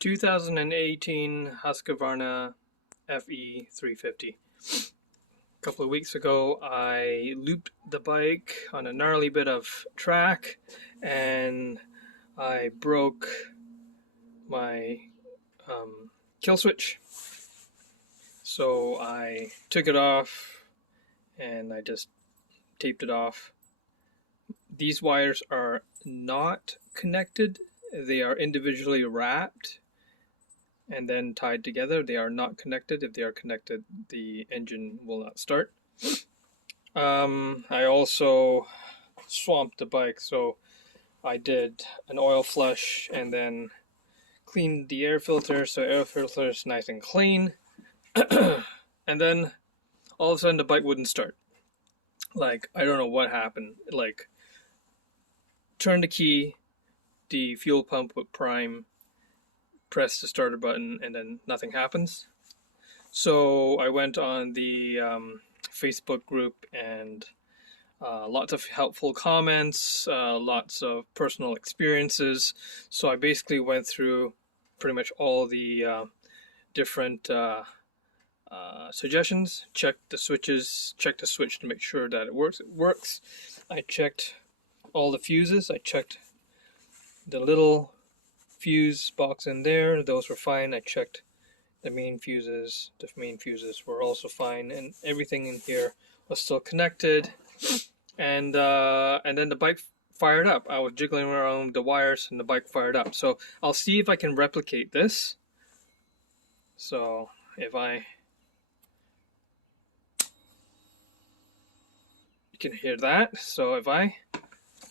2018 Husqvarna FE350. A couple of weeks ago I looped the bike on a gnarly bit of track and I broke my kill switch. So I took it off and I just taped it off. These wires are not connected. They are individually wrapped and then tied together. They are not connected. If they are connected, the engine will not start. I also swamped the bike, so I did an oil flush and then cleaned the air filter, so air filter is nice and clean. And then all of a sudden the bike wouldn't start. Like, I don't know what happened. Like, turn the key, the fuel pump would prime, press the starter button, and then nothing happens. So I went on the Facebook group and lots of helpful comments, lots of personal experiences. So I basically went through pretty much all the different suggestions, checked the switches, checked the switch to make sure that it works. I checked all the fuses. I checked the little fuse box in there, those were fine. I checked the main fuses were also fine, and everything in here was still connected. And then the bike fired up. I was jiggling around the wires and the bike fired up. So I'll see if I can replicate this. So if you can hear that. So if I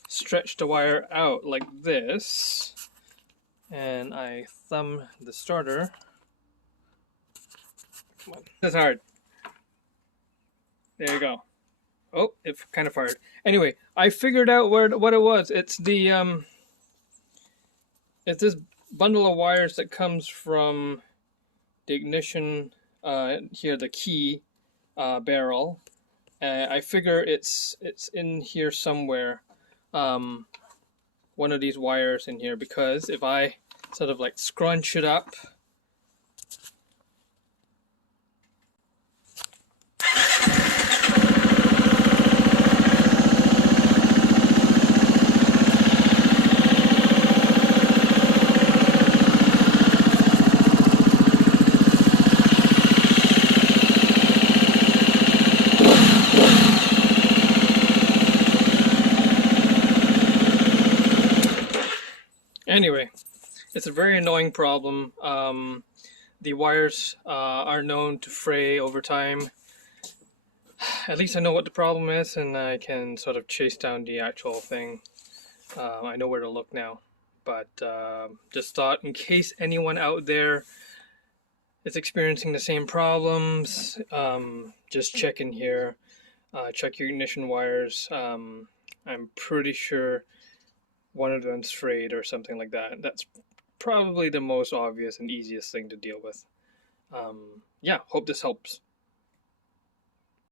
stretch the wire out like this and I thumb the starter, come on, that's hard. There you go. Oh, it kind of fired. Anyway, I figured out what it was. It's the it's this bundle of wires that comes from the ignition here, the key barrel. I figure it's in here somewhere. One of these wires in here, because if I sort of like scrunch it up, anyway, it's a very annoying problem. The wires are known to fray over time. At least I know what the problem is, and I can sort of chase down the actual thing. I know where to look now. But just thought, in case anyone out there is experiencing the same problems, just check in here. Check your ignition wires. I'm pretty sure one of them's frayed or something like that. That's probably the most obvious and easiest thing to deal with. Yeah, hope this helps.